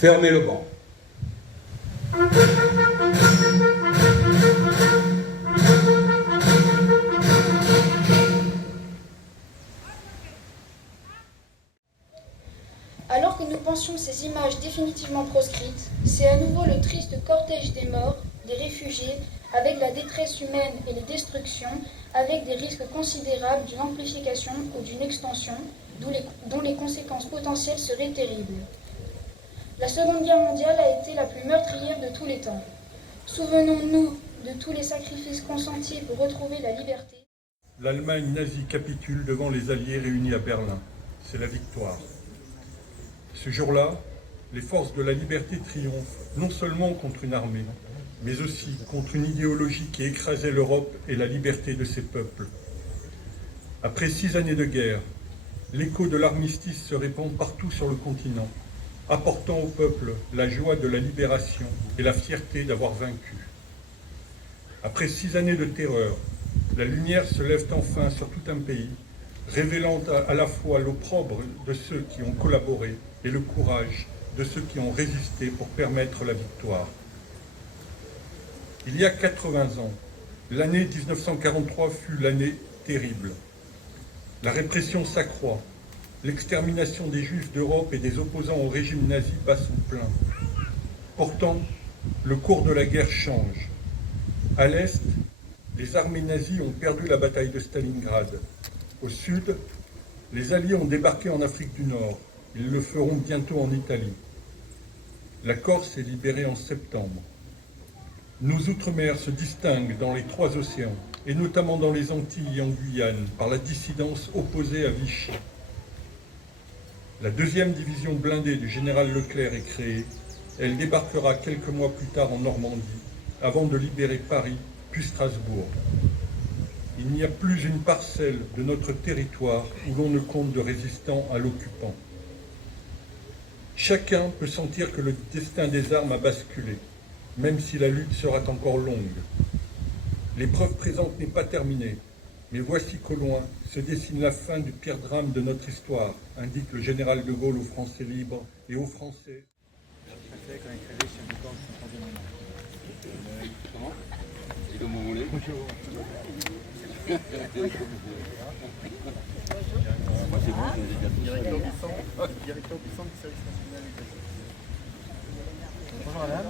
Fermez le banc. Alors que nous pensions ces images définitivement proscrites, c'est à nouveau le triste cortège des morts, des réfugiés, avec la détresse humaine et les destructions, avec des risques considérables d'une amplification ou d'une extension, dont les conséquences potentielles seraient terribles. La Seconde Guerre mondiale a été la plus meurtrière de tous les temps. Souvenons-nous de tous les sacrifices consentis pour retrouver la liberté. L'Allemagne nazie capitule devant les Alliés réunis à Berlin. C'est la victoire. Ce jour-là, les forces de la liberté triomphent, non seulement contre une armée, mais aussi contre une idéologie qui écrasait l'Europe et la liberté de ses peuples. Après 6 années de guerre, l'écho de l'armistice se répand partout sur le continent, apportant au peuple la joie de la libération et la fierté d'avoir vaincu. Après 6 années de terreur, la lumière se lève enfin sur tout un pays, révélant à la fois l'opprobre de ceux qui ont collaboré et le courage de ceux qui ont résisté pour permettre la victoire. Il y a 80 ans, l'année 1943 fut l'année terrible. La répression s'accroît, l'extermination des Juifs d'Europe et des opposants au régime nazi bat son plein. Pourtant, le cours de la guerre change. À l'Est, les armées nazies ont perdu la bataille de Stalingrad. Au Sud, les Alliés ont débarqué en Afrique du Nord. Ils le feront bientôt en Italie. La Corse est libérée en septembre. Nos outre-mer se distinguent dans les 3 océans, et notamment dans les Antilles et en Guyane, par la dissidence opposée à Vichy. La 2e division blindée du général Leclerc est créée. Elle débarquera quelques mois plus tard en Normandie, avant de libérer Paris, puis Strasbourg. Il n'y a plus une parcelle de notre territoire où l'on ne compte de résistants à l'occupant. Chacun peut sentir que le destin des armes a basculé, même si la lutte sera encore longue. L'épreuve présente n'est pas terminée, mais voici qu'au loin se dessine la fin du pire drame de notre histoire, indique le général de Gaulle aux Français libres et aux Français. Comment? Et comme vous voulez. Moi c'est bon, je les ai déjà tous. Directeur puissant du service national. Bonjour madame.